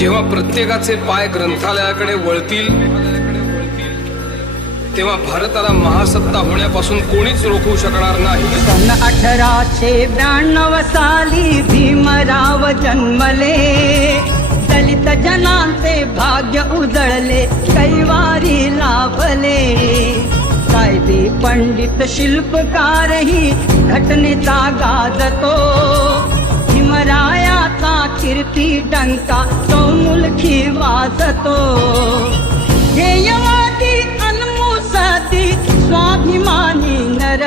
जेव्हा प्रत्येकाचे पाय ग्रंथालयाकडे वळतील तेव्हा भारताला महासत्ता होण्यापासून कोणीच रोखू शकणार नाही। सन 1892 साली भीमराव जन्मले, दलित जनांचे भाग्य उजळले, कैवारी लाभले। कायदे पंडित शिल्पकारही घटनेचा गाजतो, भीमरायाचा कीर्ती डंका चौमुलखी वाजतो। ध्येयवादी अनमुसती स्वाभिमानी नर,